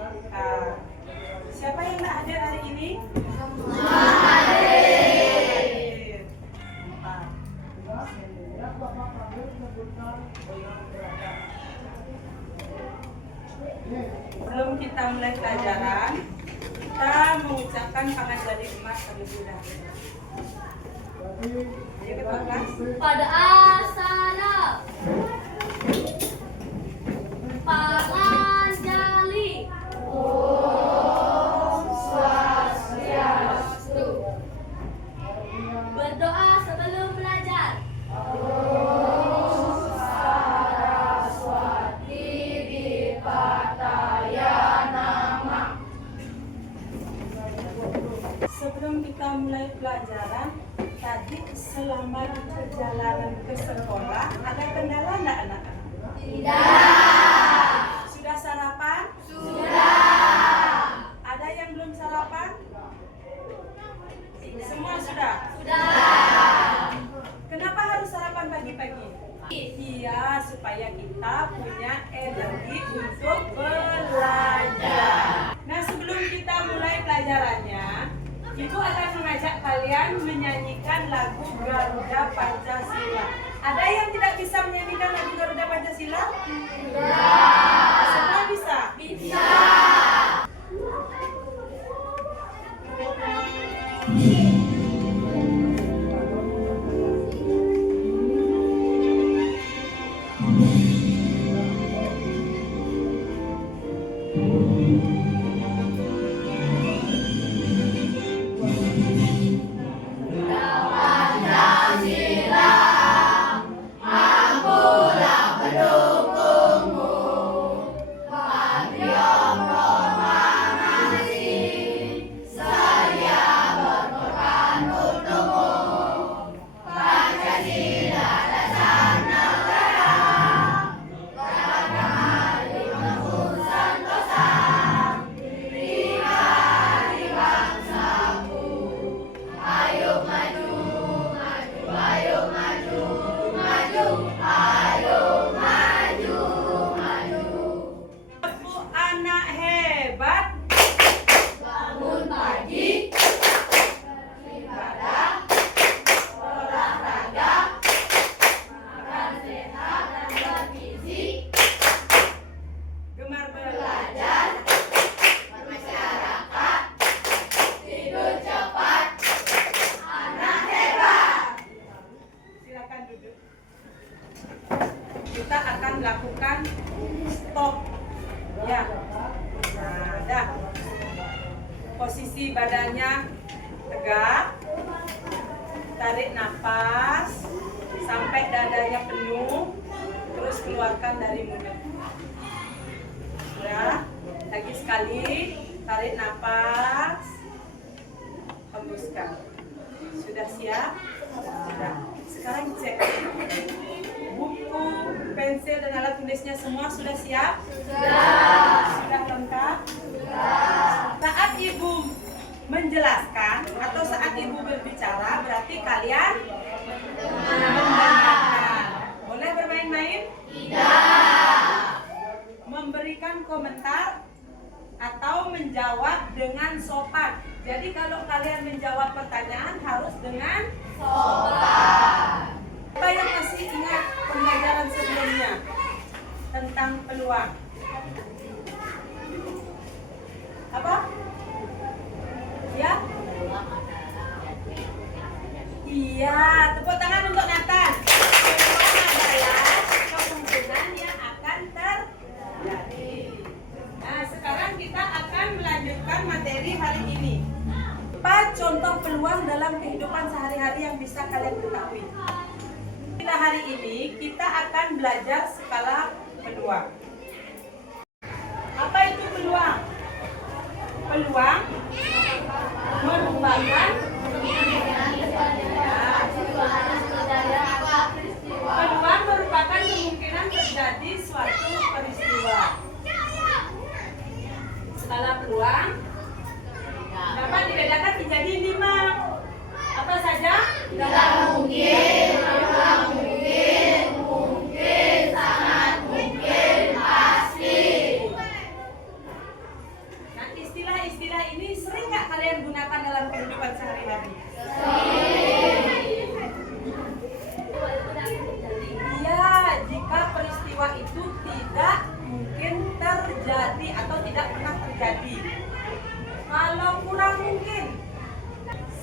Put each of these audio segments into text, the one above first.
Nah, siapa yang tidak hadir hari ini? Hadir. Sebelum kita mulai pelajaran, kita mengucapkan pangandaran emas terlebih dahulu. Ayo ketua kelas. Pada asana Panganjali. Om Swastiastu. Berdoa sebelum belajar. Om Saraswati Dipataya Namah. Sebelum kita mulai pelajaran, tadi selama perjalanan ke sekolah ada kendala enggak anak-anak? Tidak. Sudah sarapan? Sudah. Ada yang belum sarapan? Semua sudah? Sudah. Kenapa harus sarapan pagi-pagi? Iya, supaya kita punya energi untuk belajar. Nah, sebelum kita mulai pelajarannya, Ibu akan mengajak kalian menyanyikan lagu Garuda Pancasila. Ada yang tidak bisa menyanyikan lagu Garuda Pancasila? Tidak. Semua bisa? Bisa. Bu anak hebat. Bangun pagi, beribadah, olahraga, makan sehat dan bergizi, Gemar belajar, bermasyarakat, tidur cepat, anak hebat. Silakan duduk. Kita akan lakukan stop. Ya. Nah, dah. Posisi badannya tegak. Tarik nafas sampai dadanya penuh. Terus keluarkan dari mulut. Ya. Lagi sekali. Tarik nafas. Hembuskan. Sudah siap? Sudah. Sekarang cek. Buku, pensil, dan alat tulisnya semua sudah siap? Sudah lengkap? Saat ibu menjelaskan atau saat ibu berbicara, berarti kalian mendengarkan. Boleh bermain-main? Tidak. Memberikan komentar atau menjawab dengan sopan. Jadi kalau kalian menjawab pertanyaan harus dengan Sopan. Siapa yang masih ingat pembelajaran sebelumnya tentang peluang? Apa? Ya? Iya, tepuk tangan untuk Nathan. Peluang adalah kemungkinan yang akan terjadi. Nah, sekarang kita akan melanjutkan materi hari ini. 4 contoh peluang dalam kehidupan sehari-hari yang bisa kalian ketahui. Pada hari ini kita akan belajar skala peluang. Apa itu peluang? Peluang merupakan kemungkinan terjadi suatu peristiwa. Skala peluang dapat dibedakan menjadi 5. Apa saja? Tidak mungkin, tidak mungkin, mungkin, sangat mungkin, pasti. jadi atau tidak pernah terjadi. Kalau kurang mungkin,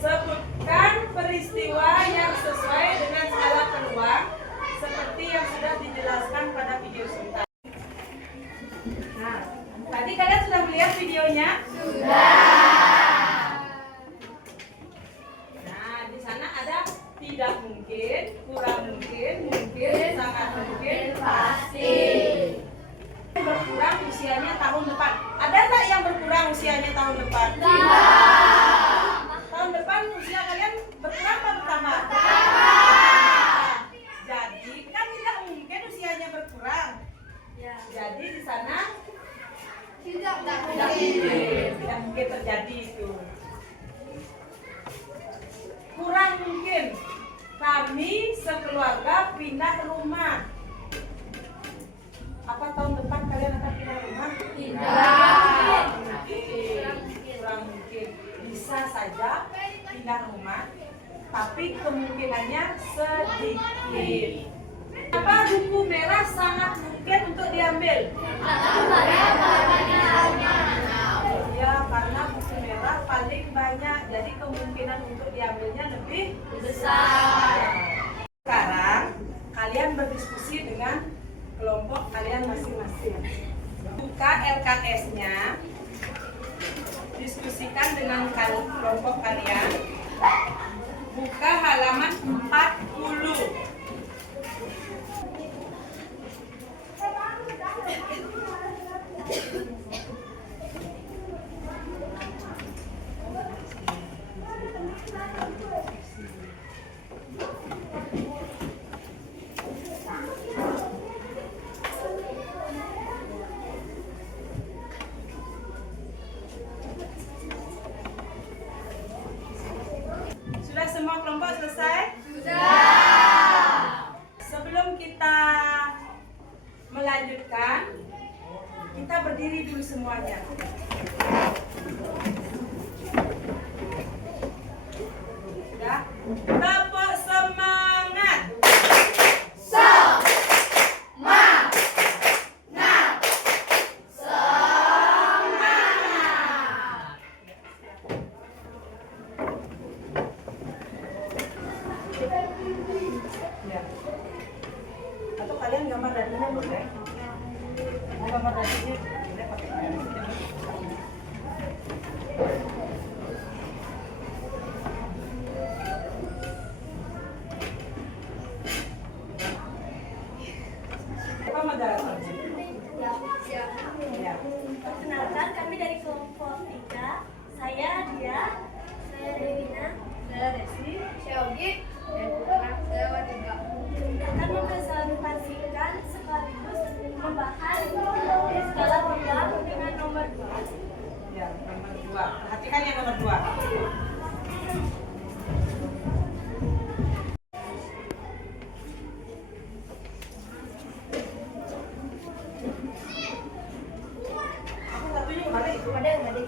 sebutkan peristiwa yang sesuai dengan skala peluang seperti yang sudah dijelaskan pada video sebentar. Nah, tadi kalian sudah melihat videonya? Nah, di sana ada tidak mungkin, kurang mungkin, mungkin, sangat mungkin, Pasti. berkurang usianya tahun depan. Ada nggak yang berkurang usianya tahun depan? Tahun depan usia kalian berkurang apa bertambah? Jadi kan tidak mungkin usianya berkurang. Jadi di sana tidak mungkin terjadi itu. Kurang mungkin kami sekeluarga pindah rumah. Apa tahun depan kalian akan pindah rumah? Kurang mungkin. Bisa saja pindah rumah, tapi kemungkinannya sedikit. Apa buku merah sangat mungkin untuk diambil? Ya, karena buku merah paling banyak, jadi kemungkinan untuk diambilnya lebih besar. Sekarang kalian berdiskusi dengan kelompok kalian masing-masing. Buka LKS-nya, diskusikan dengan kelompok kalian. Buka halaman 40. Sudah semua kelompok selesai? Sebelum kita melanjutkan, kita berdiri dulu semuanya. Sudah? Tepuk semangat. Ya. Atau kalian gambar dadinya boleh? Mau gambar dadinya boleh pakai kamera. Apa mau datang? Ya. Perkenalkan, kami dari kelompok 3. Saya Dia, saya Devina, Saya Desi. Saya Ogi. Dan saya Wadida. akan mempresentasikan sekaligus membahas di skala peluang dengan nomor 2. Ya, nomor 2. Perhatikan yang nomor 2. Apa satunya kembali?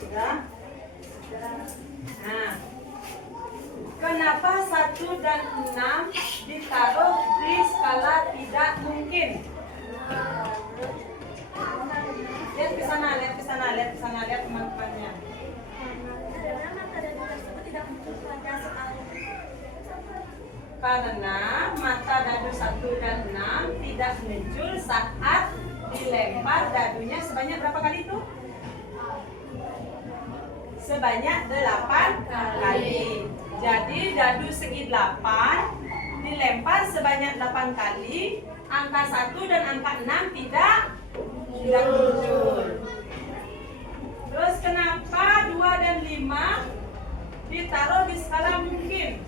Sudah? Nah, kenapa 1 dan 6 ditaruh di skala tidak mungkin? Lihat ke sana, lihat ke sana, lihat ke sana, lihat teman-temannya. Karena mata dadu tersebut tidak muncul pada skala. Karena mata dadu 1 dan 6 tidak muncul saat dilempar dadunya sebanyak berapa kali itu? Sebanyak 8 kali. Jadi dadu segi 8 dilempar sebanyak 8 kali, angka 1 dan angka 6 tidak muncul. Terus kenapa 2 dan 5 ditaruh di skala mungkin?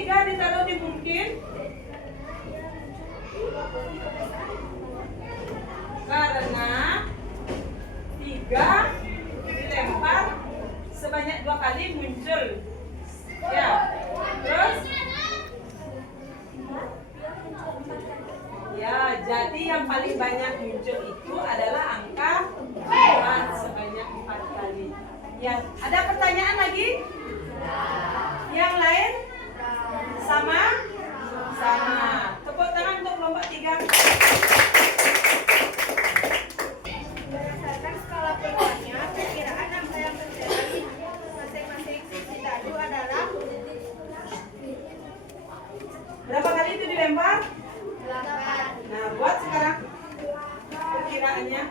3 ditaruh di mungkin? Karena 3 dilempar sebanyak 2 kali muncul. Ya. Terus? Ya, jadi yang paling banyak muncul itu adalah angka 4 sebanyak 4 kali. Ya, ada pertanyaan lagi? Yang lain? Sama? Sama. Tepuk tangan untuk kelompok 3. Berdasarkan skala peluangnya, perkiraan angka yang terjadi masing-masing sisi dadu adalah Berapa kali itu dilempar? 8. Nah, buat sekarang perkiraannya.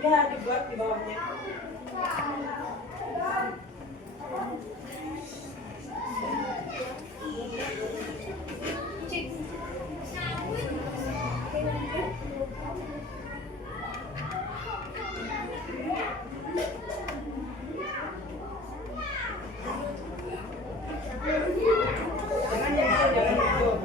Ya, dibuat di bawahnya. Jangan nyentuh, jangan nyentuh.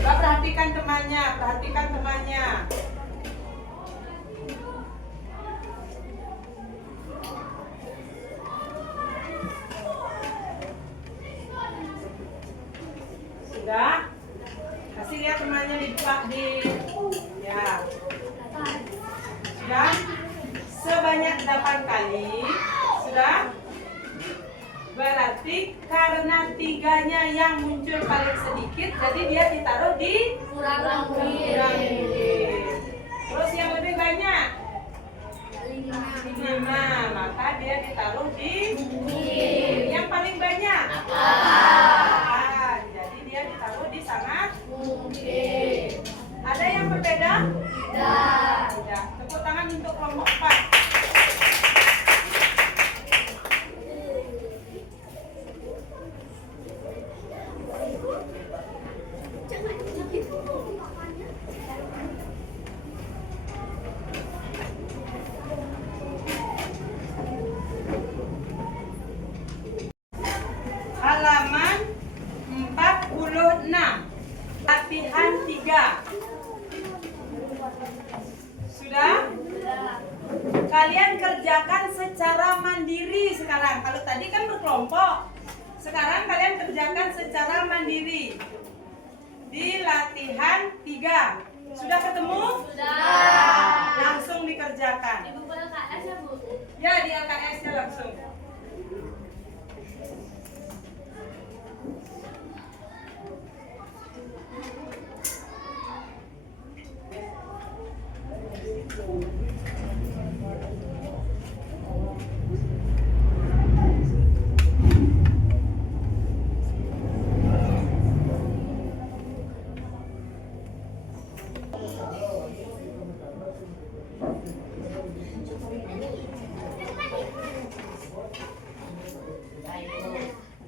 Coba perhatikan temannya, perhatikan temannya. Sudah? Kasih lihat temannya dibuka di. Ya. Sudah? Sebanyak 8 kali. Sudah? Berarti karena 3-nya yang muncul paling sedikit, jadi dia ditaruh di Kurang kurang mungkin. Terus yang lebih banyak 5, maka dia ditaruh di yang paling banyak 8. Jadi dia ditaruh di sangat mungkin. Ada yang berbeda? Tidak. Tepuk tangan untuk kelompok 4. Halaman 46. Latihan 3. Sudah? Kalian kerjakan secara mandiri sekarang. Kalau tadi kan berkelompok. Sekarang kalian kerjakan secara mandiri. Di latihan 3. Sudah ketemu? Sudah. Langsung dikerjakan. Ibu boleh KS ya, Bu? Ya, di LKS-nya langsung.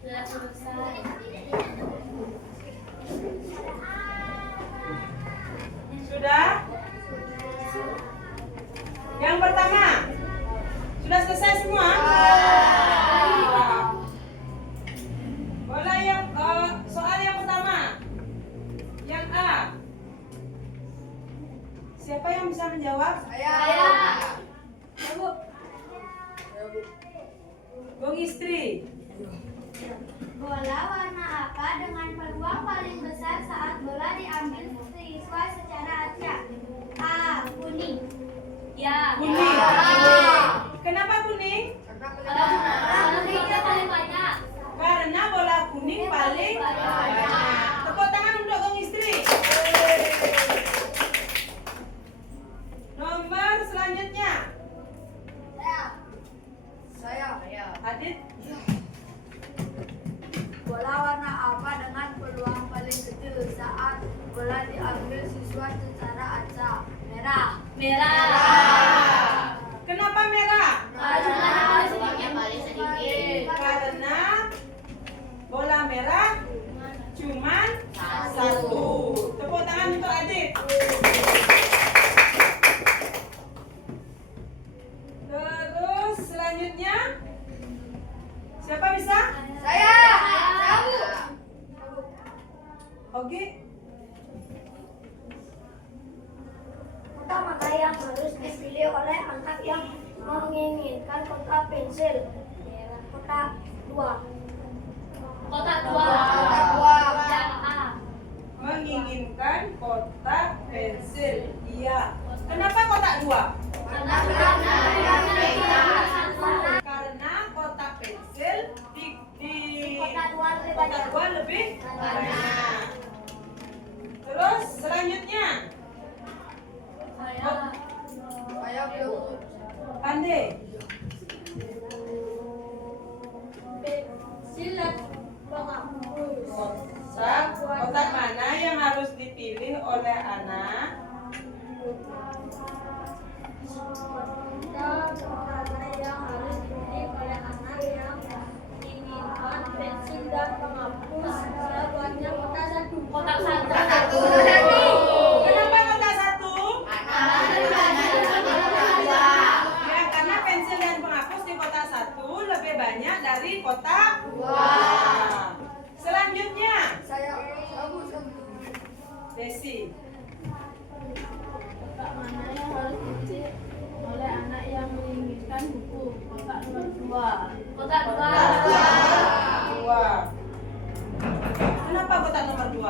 Sudah selesai. Sudah? Yang pertama. Sudah selesai semua? Boleh yang soal yang pertama. Yang A. Siapa yang bisa menjawab? Saya. Ya, Bu. Bung Istri. Bola warna apa dengan peluang paling besar saat bola diambil siswa secara acak? A. Kuning. Ya. Kuning. Kenapa kuning? Karena kuningnya paling banyak. Karena bola kuning paling banyak. Tepuk tangan untuk Bung Istri. Nomor selanjutnya. Saya. Adit. Bola warna apa dengan peluang paling kecil saat bola diambil siswa secara acak? Merah. Merah. Kenapa merah? Karena paling sedikit. Karena bola merah cuman satu. Tepuk tangan untuk Adit. Terus selanjutnya siapa bisa? Saya. Oke. Kota mana yang harus dipilih oleh anak yang menginginkan kotak pensil? Kotak 2. Kotak 2. Yang A. Menginginkan kotak pensil. Iya. Kenapa kotak 2? Karena kotak pensil di kotak 2 lebih banyak. Terus selanjutnya Saya belum. Pandai. Silat penghapus. Kotak mana yang harus dipilih oleh anak? Kotak mana yang harus dipilih oleh anak yang menginginkan pensil dan penghapus? Jawabannya kotak 1. Kotak 1. Kenapa kotak 1? Ya, karena pensil dan penghapus di kotak 1 lebih banyak dari kotak 2. Selanjutnya, Saya. Desi. Kotak mana yang harus diisi oleh anak yang menginginkan buku? Kotak nomor 2. Kotak 2. Kenapa kotak nomor 2?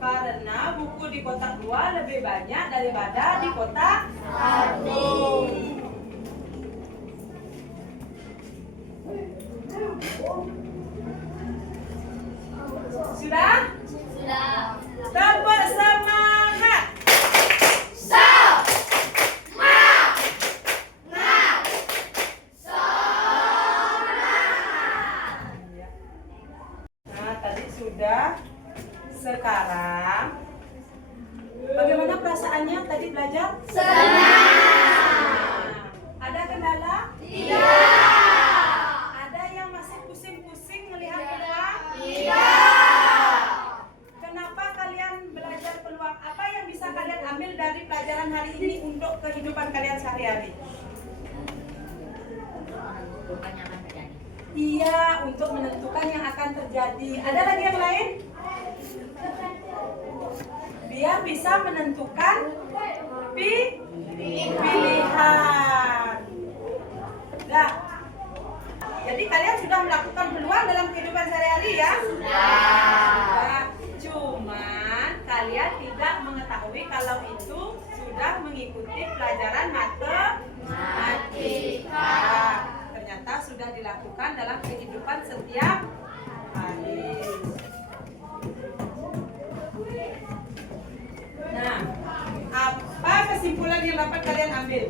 Karena buku di kotak 2 lebih banyak daripada di kotak 1. Sudah? Tepuk semangat. Nah, tadi sudah. Sekarang bagaimana perasaannya tadi belajar? Senang. Ada kendala? Tidak. Ada yang masih pusing-pusing melihat peluang? Tidak. Kenapa kalian belajar peluang? Apa yang bisa kalian ambil dari pelajaran hari ini untuk kehidupan kalian sehari-hari? Iya, untuk menentukan yang akan terjadi. Ada lagi yang lain? Biar bisa menentukan pilihan. Nah, jadi kalian sudah melakukan peluang dalam kehidupan sehari-hari ya? Sudah. Cuman kalian tidak mengetahui kalau itu sudah mengikuti pelajaran matematika. Ternyata sudah dilakukan dalam kehidupan setiap hari. Nah, apa kesimpulan yang dapat kalian ambil?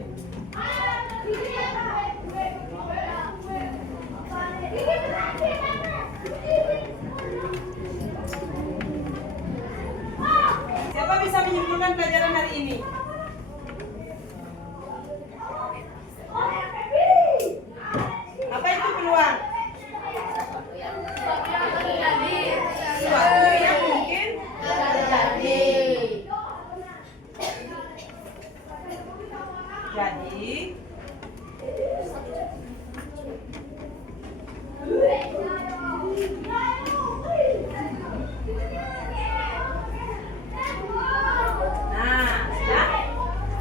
Siapa bisa menyimpulkan pelajaran hari ini? Apa itu peluang? Sesuatu yang mungkin terjadi. Jadi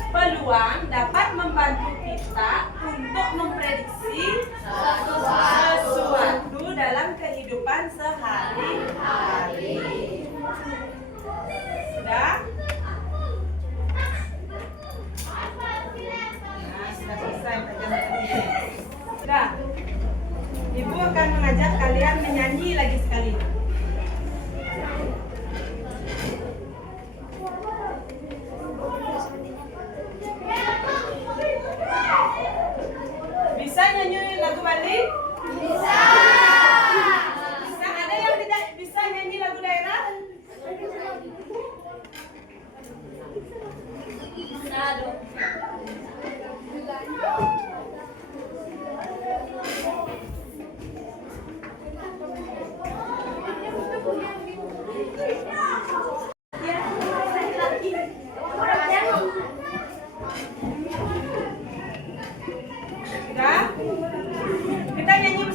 peluang dapat membantu kita untuk memprediksi sesuatu dalam kehidupan sehari-hari. Sudah? Nah, sudah selesai pelajaran hari ini. Sudah. Ibu akan mengajak kalian menyanyi lagi sekali. Bisa nyanyi lagu Bali? Bisa. Bisa. Ada yang tidak bisa nyanyi lagu daerah? Bisa dong.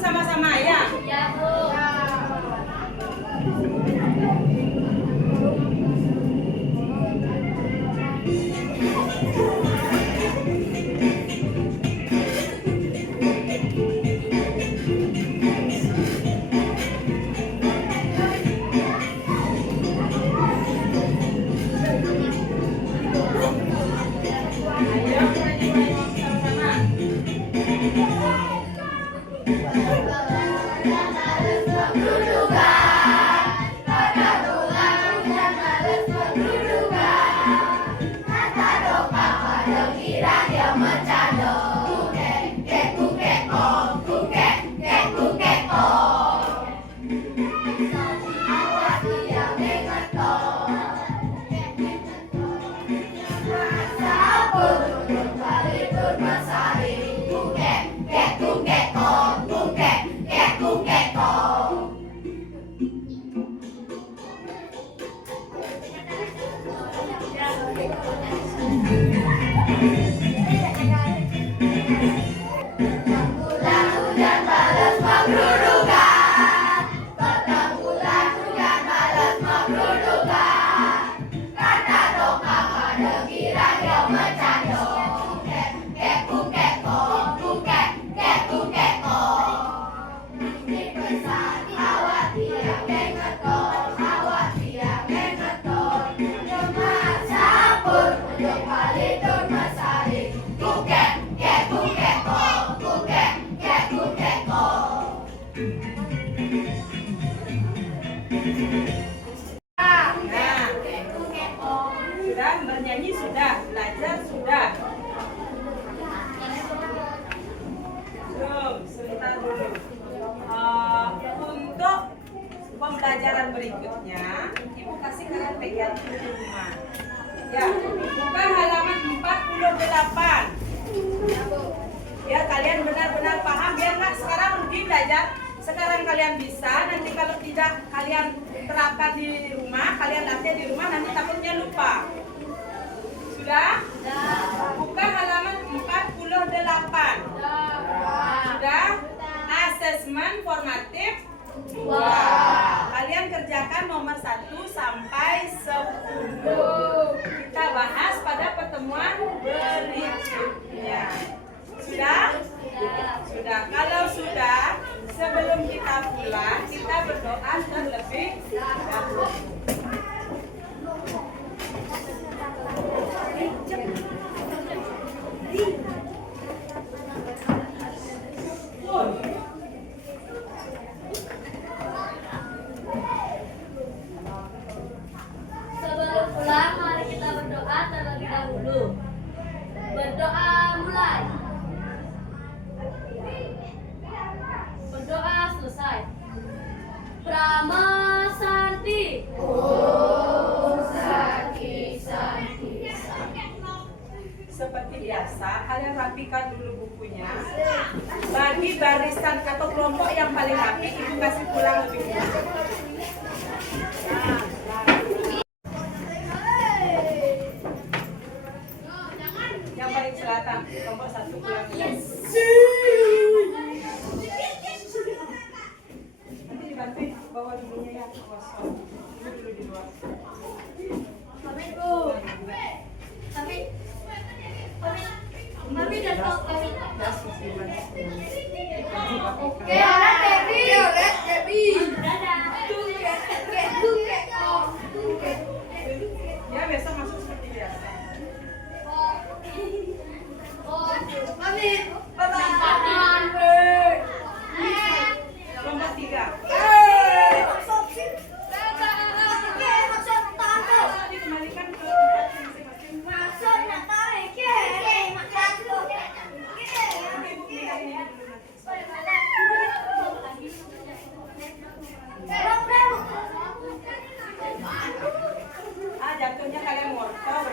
bersama-sama ya? Ya, Bu. Ayo, sudah bernyanyi, sudah belajar, sudah. Belum, sebentar dulu. Untuk pembelajaran berikutnya, Ibu kasih kalian pegang di rumah. Ya, buka halaman 48. Ya, kalian benar-benar paham, biar nggak sekarang mungkin belajar. Sekarang kalian bisa, nanti kalau tidak kalian terapkan di rumah, kalian latihan di rumah, nanti takutnya lupa. Sudah? Buka halaman 48. Sudah? Asesmen formatif 2. Kalian kerjakan nomor 1 sampai 10. Kita bahas pada pertemuan berikutnya. Sudah? Sudah. Kalau sudah, sebelum kita pulang, kita berdoa terlebih dahulu. Sebelum pulang, mari kita berdoa terlebih dahulu. Berdoa mulai. Berdoa selesai. Brahma Santi. Seperti biasa, kalian rapikan dulu bukunya. Bagi barisan atau kelompok yang paling rapi, Ibu kasih pulang lebih dulu. Yang paling selatan, kelompok 1 pulang. Nanti dibantuin bawa dulunya ya, kosong. Dulu di luar. Mami udah tahu kami. Oke, Debbie. Dadah. Ya, besok masuk seperti biasa. Mami, bye-bye. Kelompok 3. Dikembalikan ke tempat masing-masing. Jatuhnya kalian wortel